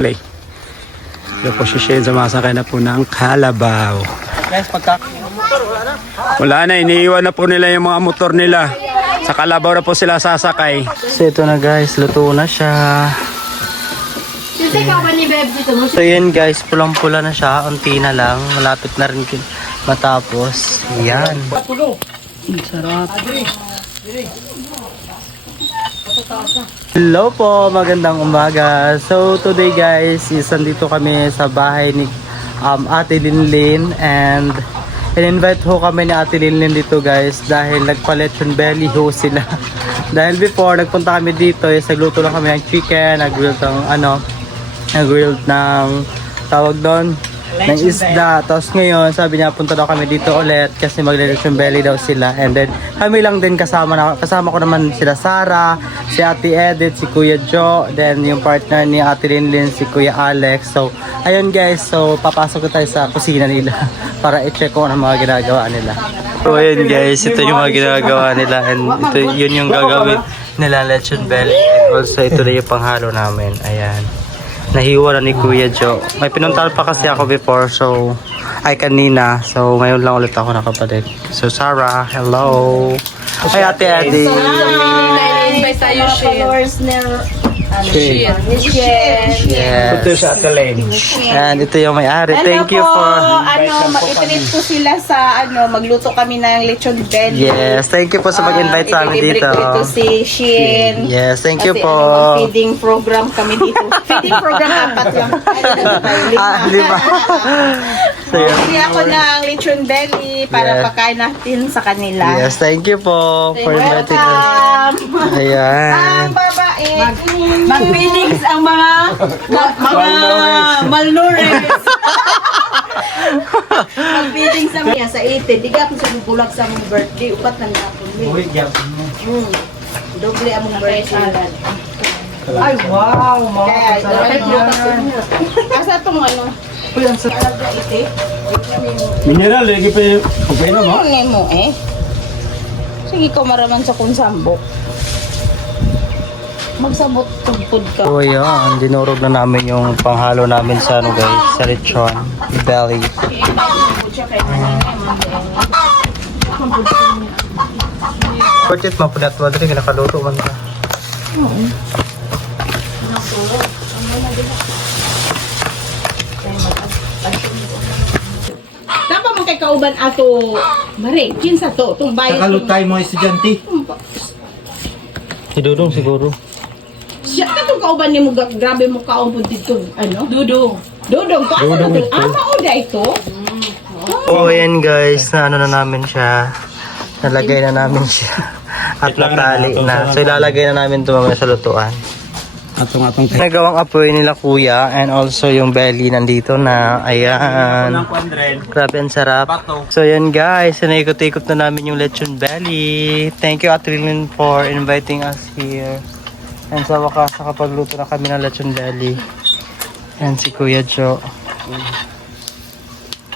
Play. Ito po si Shane, sumasakay na po ng kalabaw. Guys, pagka... Wala na, iniiwan na po nila yung mga motor nila. Sa kalabaw na po sila sasakay. So ito na guys, luto na siya. So yun guys, pulang-pula na siya. Unti na lang, malapit na rin matapos. Yan. Sarap. Hello po, magandang umaga. So today guys, nandito kami sa bahay ni Ate Linlin and in-invite ho kami ni Ate Linlin dito guys dahil nagpa-lechon belly ho sila. Dahil before nagpunta kami dito, nagluto lang kami ng chicken, nag-grilled ng tawag doon ng isda. Tapos ngayon sabi niya punta daw kami dito ulit kasi magle-lechon belly daw sila. And then kami lang din kasama ko naman sila Sarah, si Ate Edith, si Kuya Joe, then yung partner ni Ate Linlin si Kuya Alex. So ayun guys, so papasok ko tayo sa kusina nila para i-check kung ano mga ginagawa nila. So ayun guys, ito yung mga ginagawa nila and ito yun yung gagawin nila, lechon belly. And also ito na yung panghalo namin. Ayan. Nahiwa na ni Kuya Joe. May pinuntahan pa kasi ako before, so kanina. So ngayon lang ulit ako nakabalik. So Sarah, hello. Hi Ate Eddie. May tayo Shane. Yes. Ito sa Atalane. And ito yung may-ari. Thank you for... Itreat ko sila sa magluto kami ng lechon belly. Yes, thank you po sa pag-invite sa amin dito. Ito si Shin. Yes, thank you Kasi po. feeding program kami dito. Feeding program 4 lang. Lima. So, yun. Bili ako ng lechon belly para Yes. pakain natin sa kanila. Yes, thank you po for inviting us. Welcome! Ayan. Ang babae. Mag-feelings ang mga malnourished. Mag-feelings ang mga sa 80. Di ka ako sa bulag sa mong birthday. Upat na napon. Doble ang mong birthday. Ay, wow! Asa itong Mineral, lagi pa yung pagkain mo. Ano mo eh? Sige ko maraman sa kunsambok. Magsabot tugpod ka. So yun, dinurog na namin yung panghalo namin sa guys, sa lechon belly. Kutit mapulat mo dito, nakaluto man ka. Dapat mo kay kauban ato mare, kinsa to, tong bayad. Takalutay mo estudyante. Si Dudong siguro. Siya ka tong kauban nimo grabe mo kaon dito, Dudong. Dudong ko asa to? Mauda ito. Oh, ayan guys, na na namin siya. Nalagay na namin siya. At natali na. So ilalagay na namin ito mamaya sa lutuan. Atong Nagawang apoy nila kuya and also yung belly nandito na. Ayan. Grabe ang sarap. So yan guys, naikot-ikot na namin yung lechon belly. Thank you Ate Lynn for inviting us here. And sa wakas nakapagluto na kami ng lechon belly. And si Kuya Joe.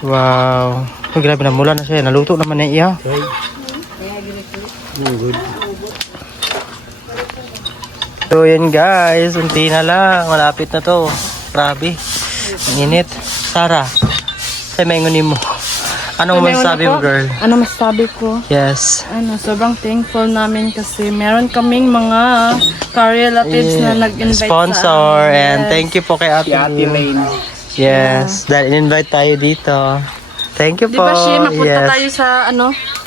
Wow. Oh, grabe na mula na siya. Naluto naman na iya. good. So yan guys, unti na lang, malapit na to. Grabe, ang init. Sarah, sa mengunin mo. Anong masasabi mo girl? Ano masasabi ko? Yes. Sobrang thankful namin kasi meron kaming mga ka-relatives na nag-invite Sponsor, sa amin. and thank you po kay Ate Lane. Yes, dahil in-invite tayo dito. Thank you Di po. ba siya, mapunta Yes. tayo sa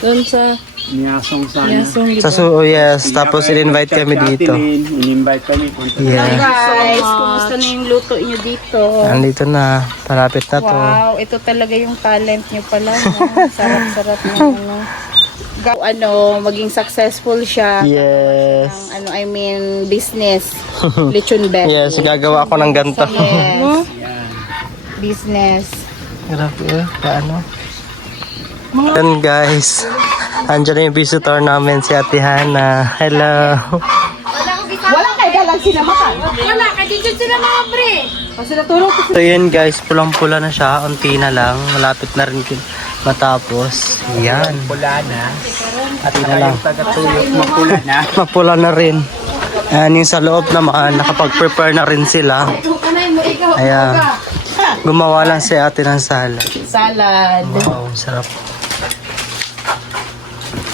doon sa Niyasong sana. Yasong, di Sa ba? yes, tapos in-invite kami dito. In-invite kami. Yes. Guys, kumusta na yung luto niyo dito? Andito na, malapit na to. Wow, ito talaga yung talent niyo pala. Sarap-sarap na maging successful siya. Yes. Business. Lechon belly. Yes, gagawa ako ng ganito. Yes. Business. Grabe, paano? Yan guys, andyan na yung visitor namin si Ate Hana. Hello. Wala kay dalang sinamakan. Wala, kadidyo sila mga pre. Kasi natulog ko. So yun guys, pulang-pula na siya, unti na lang, malapit na rin matapos. Yan. Pula na. At Unti na lang. tagatuyok mapula na. Mapula na rin. Yan yung sa loob naman, nakapag-prepare na rin sila. Ayan. Gumawa lang si ate ng salad. Salad. Wow, sarap.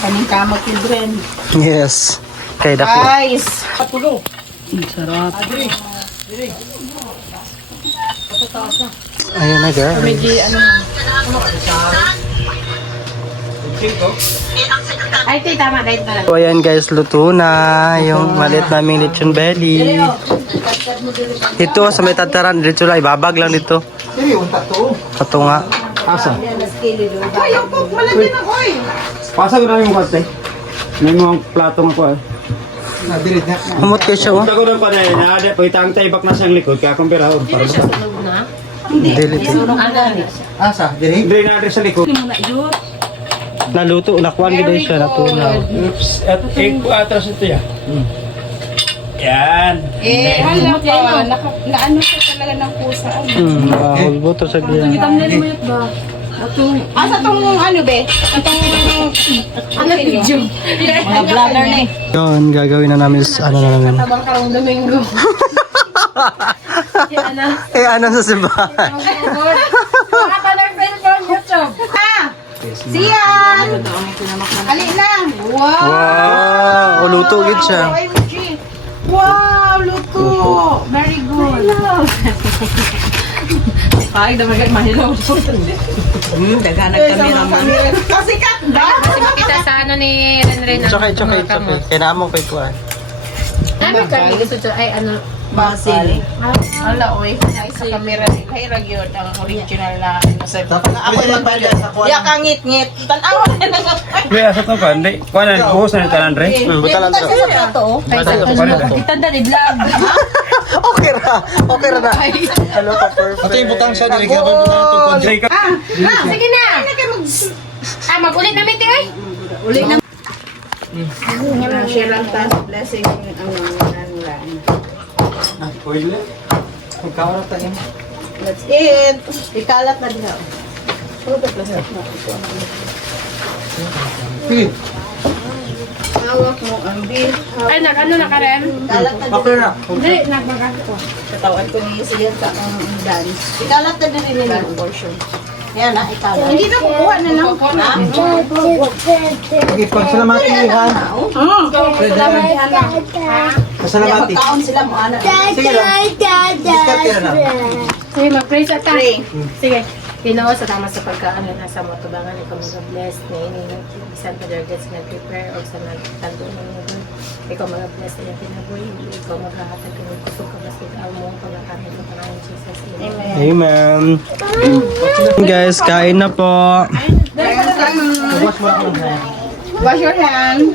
Kaming kamot yung Dren. Yes. Kaya dako. Guys. Ayun na guys. Ay, tay, tama. Dahil na lang. So ayan guys, luto na yung maliit naming lechon belly. Ito sa may tataran, dito lang, ibabag lang dito. Ito nga. Asa? Ayaw po, malagyan ng oil. Pasa ko na yung kate. May mga plato nga ko eh. Humot kayo siya oh. Punta ko doon pa na yun. Ada po itang taibak na siyang likod. Kaya akong pira. Hindi siya sunog na? Dili. Hindi na sa likod. Naluto, nakuan gid siya natunaw. Oops. At egg po atras ito yan. Yan. Alam ko, naano siya talaga ng pusa. Hulbo to sa giya. Asa tong ano, be? Itong... Ano video? Mga vlogger na eh. Yun, gagawin na namin sa ano na namin. Tabang karong Domingo. Eh, ano sa simbahan? Mga panarpil from YouTube. Siyan! Ali na! Wow! Wow, luto gid siya. OMG! Wow! Luto! Very good! Ay, damagat mahilaw. Daghanag kami naman. Kasikat ba? Kasi makita sa ano ni Renren. Tsaka. Kaya naamong kay kuan. Ano kami gusto to? Ay ano? Basil. Ala, oy. Ay, sa camera. Ay, ragyod ang original na ano sa... Ako nagpala sa kuwan. Yak ang ngit-ngit. Tanaw na lang. Kuya, sa to ka? Hindi. Kuha na. Buhos na yung tanan, Re. Butalan to. Sa plato. Ay sa Itanda ni vlog. Okay ra na. Ano pa perfect. Ito yung butang siya dili gyud butang Say ka. Sige na. Mag-ulit na meeting ay. Uli na. Share lang tayo. Blessing ang nila. Pwede. Magkawala ta niya. That's it. Ikalat na din ako. Hawak mo ang beef. Ay ano na ka rin? Ikalat na din. Okay na. Hindi nagbagas ko. Katawan ko ni Siyan sa ang dance. Ikalat na din nila yung portion. Yan na, ikalat. Hindi na kukuha na lang. Okay, pagsalamati ha. Pasalamati. Pagkaon sila mo, anak. Sige lang. Discard na. Sige mag-praise at Pray. Sige. Pinoos sa tama sa pagkaan na nasa motubangan ikaw mag-bless na ini isang padargets na prepare o sa nagtando ng mga ikaw mag-bless na yung kinabuhi ikaw maghahatag ng kusog ka mas ikaw mo pagkakahin mo parang Jesus Amen. Guys, kain na po. Wash your hand.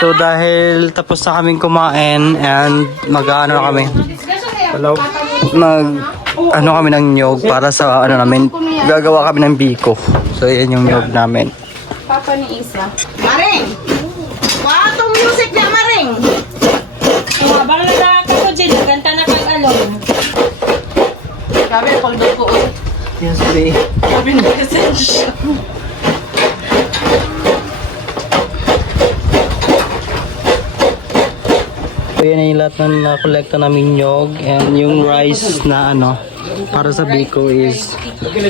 So dahil tapos na kaming kumain and mag-ano na kami. Ano kami ng nyog para sa ano namin. Gagawa kami ng biko. So yan yung nyog namin. Papa ni Isa. Maring! Wow, music niya, Maring! Bang na ako dyan, ganta na kang alon. Sabi, paldo ko. Yes, babe. Sabi na message. So yan na yung lahat na nakolekta namin nyog and yung rice na ano para sa biko is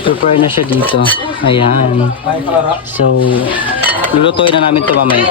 prepare na siya dito. Ayan. So lulutuin na namin ito mamaya.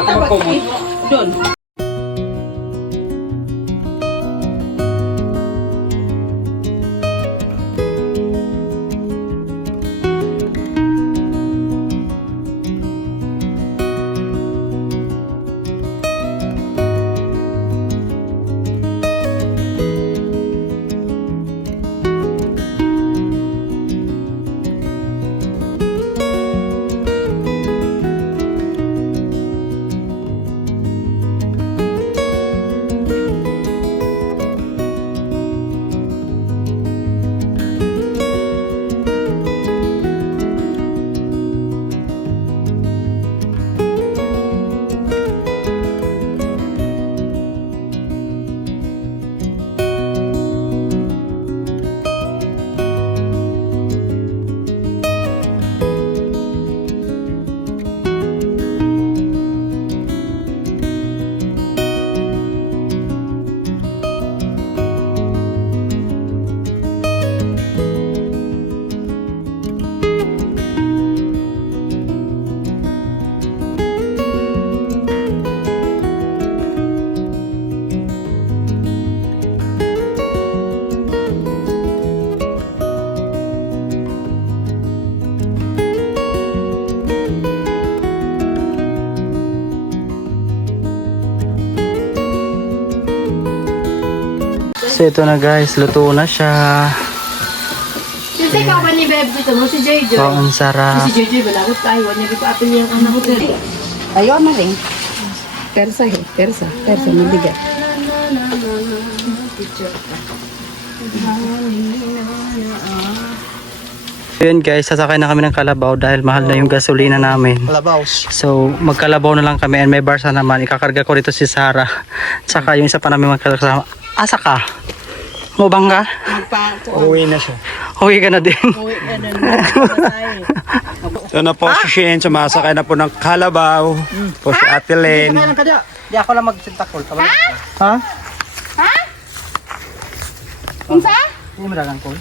So ito na guys, luto na siya. Yung sa ikaw ba ni Beb dito mo, si Jojo? Oh, ang sarap. Si Jojo, balagot tayo. Wala dito apil yung anak ko. Ayaw, Maring. Persa, persa, mabigat. Yun guys, sasakay na kami ng kalabaw dahil mahal na yung gasolina namin. So magkalabaw na lang kami and may barsa naman. Ikakarga ko rito si Sarah. Tsaka yung isa pa namin magkasama. Asa ka? Mubang ka? Uwi na siya. Uwi ka na din. Ito na po si Shen, sumasakay na po ng kalabaw. Po si Ate Len. Di ako lang magsintakol. Ha? Unsa? Hindi mo dagang call.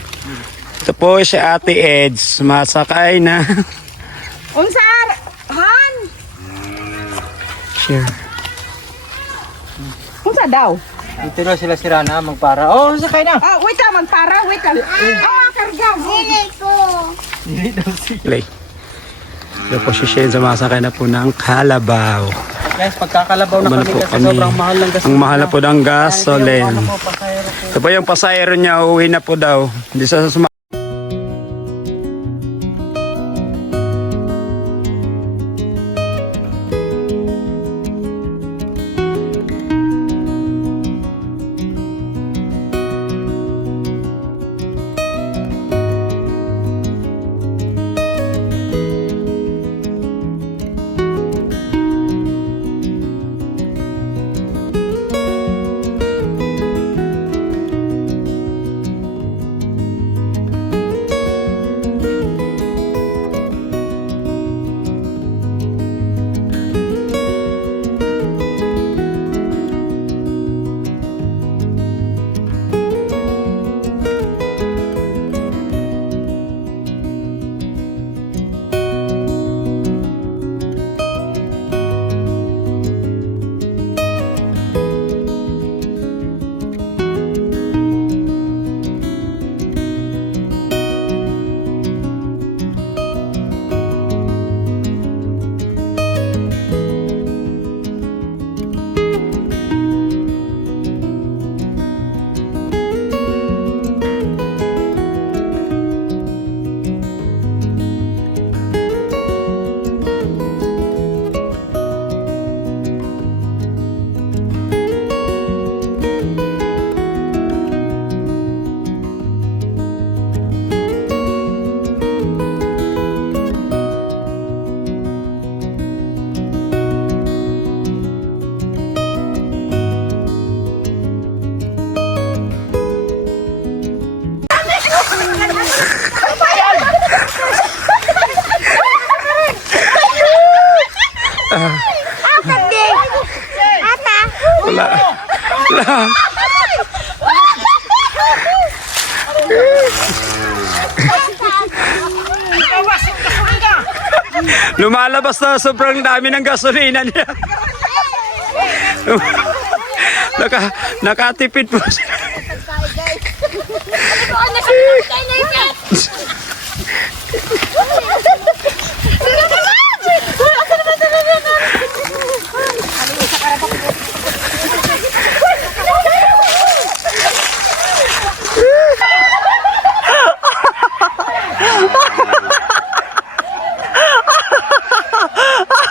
Ito po si Ate Eds, sumasakay na. Unsa? Han? Share. Unsa daw? Dito na sila si Rana magpara. Oh, sakay na. Ah, wait lang, magpara, wait lang. Ang mga karga. Play. Ito po si Shen, sumasakay na po ng kalabaw. Guys, pagkakalabaw na kami kasi sobrang mahal ng gasolina. Ang mahal na po ng gasolin. Ito po yung pasahero niya, uuwi na po daw. Hindi sa Wala. Wala. Lumalabas na sobrang dami ng gasolina niya. Nakatipid po siya.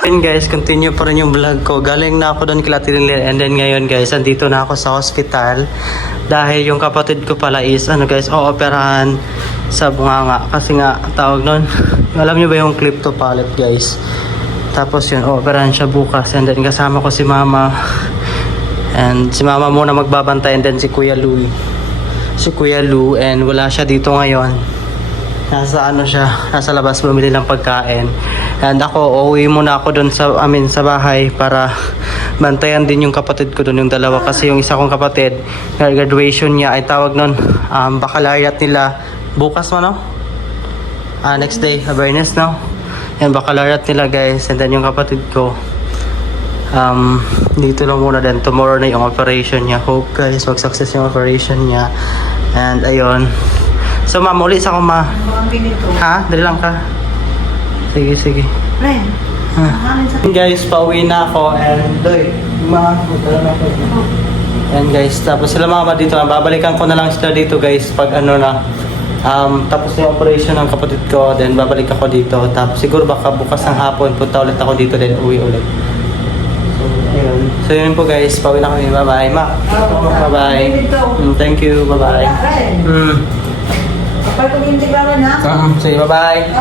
Yun guys, continue pa rin yung vlog ko. Galing na ako doon kila Tirinlir, and then ngayon guys, andito na ako sa hospital dahil yung kapatid ko pala is guys, ooperahan sa bunganga kasi nga tawag nun, alam nyo ba yung clip to palate guys, tapos yun, ooperahan siya bukas, and then kasama ko si mama, and si mama muna magbabantay, and then si Kuya Lou, and wala siya dito ngayon. Nasa nasa labas bumili ng pagkain. And ako, uuwi muna ako doon sa bahay para bantayan din yung kapatid ko doon, yung dalawa. Kasi yung isa kong kapatid, graduation niya ay tawag nun, baccalaureate nila bukas mo, no? Next day, awareness, no? Yan, baccalaureate nila guys. And then yung kapatid ko, dito lang muna din. Tomorrow na yung operation niya. Hope guys, mag-success yung operation niya. And ayun. So ma'am, ulit sa ako ma. Ha? Dali lang ka. Sige. Guys, pauwi na ako. And doy, and guys, tapos sila mama dito. Babalikan ko na lang sila dito guys pag tapos na yung operation ng kapatid ko. Then babalik ako dito. Tapos siguro baka bukas ng hapon punta ulit ako dito. Then uwi ulit. So yun po guys, pauwi na kami. Bye-bye ma. Bye-bye. Thank you. Bye-bye. Sige, bye-bye.